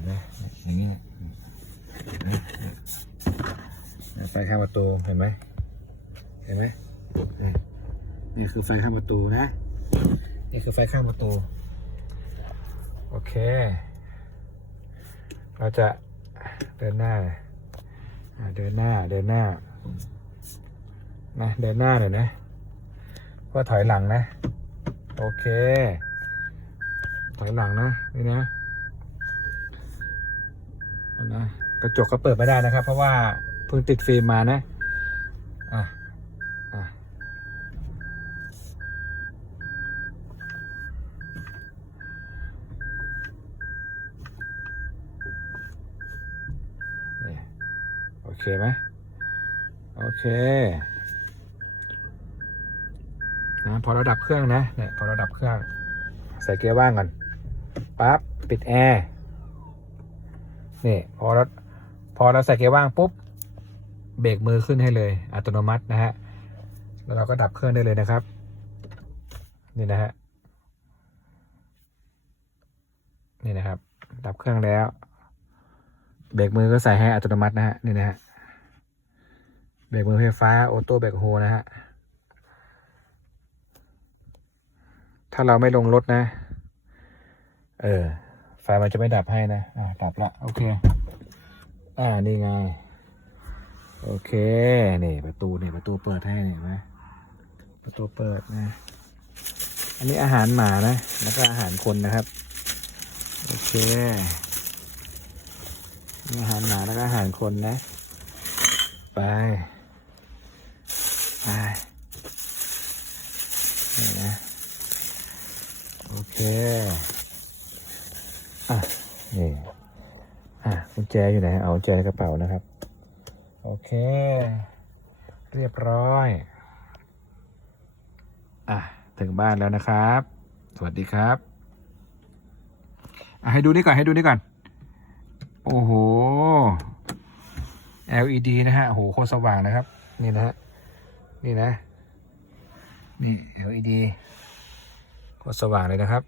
นไหมอย่างนี้เห็นไหมไฟข้างประตูเห็นไหมเห็นไหมนี่นี่คือไฟข้างประตูนะ นี่คือไฟข้างประตู โอเค เราจะเดินหน้าอ่าเดินหน้าเดินหน้านะเดินหน้าหน่อยนะเพื่อถอยหลังนะ โอเค ถอยหลังนะ นี่นะเอา นะกระจกก็เปิดไม่ได้นะครับ เพราะว่าเพิ่งติดฟิล์มมานะอะอะนี่โอเคไหมโอเคนะพอราดับเครื่องนะเนี่ยพอราดับเครื่อง ใส่เกียร์ว่างก่อนปั๊บปิดแอร์ นี่พอเราพอเราใส่เกียร์ว่างปุ๊บเบรกมือขึ้นให้เลย อัตโนมัตินะฮะแล้วเราก็ดับเครื่องได้เลยนะครับ นี่นะฮะนี่นะครับ ดับเครื่องแล้ว เบรกมือก็ใส่ให้อัตโนมัตินะฮะนี่นะฮะเบรกมือไฟฟ้าออโต้เบรกโฮนะฮะถ้าเราไม่ลงรถนะ เออ ไฟมันจะไม่ดับให้นะ อ่า ดับละ โอเค อ่า นี่ไง โอเค นี่ประตูเนี่ยประตูเปิดให้เนี่ยเห็นไหมประตูเปิดนะ อันนี้อาหารหมานะ แล้วก็อาหารคนนะครับ โอเคอาหารหมาแล้วก็อาหารคนนะ ไป ไป นี่นะ โอเค อะนี่อะกุญแจอยู่ไหน เอาแจกระเป๋านะครับ โอเค เรียบร้อย อะ ถึงบ้านแล้วนะครับ สวัสดีครับ อะ ให้ดูนี่ก่อน ให้ดูนี่ก่อน โอ้โห LED นะฮะโอ้โห โคตรสว่างนะครับ นี่นะฮะ นี่นะ นี่ LED โคตรสว่างเลยนะครับ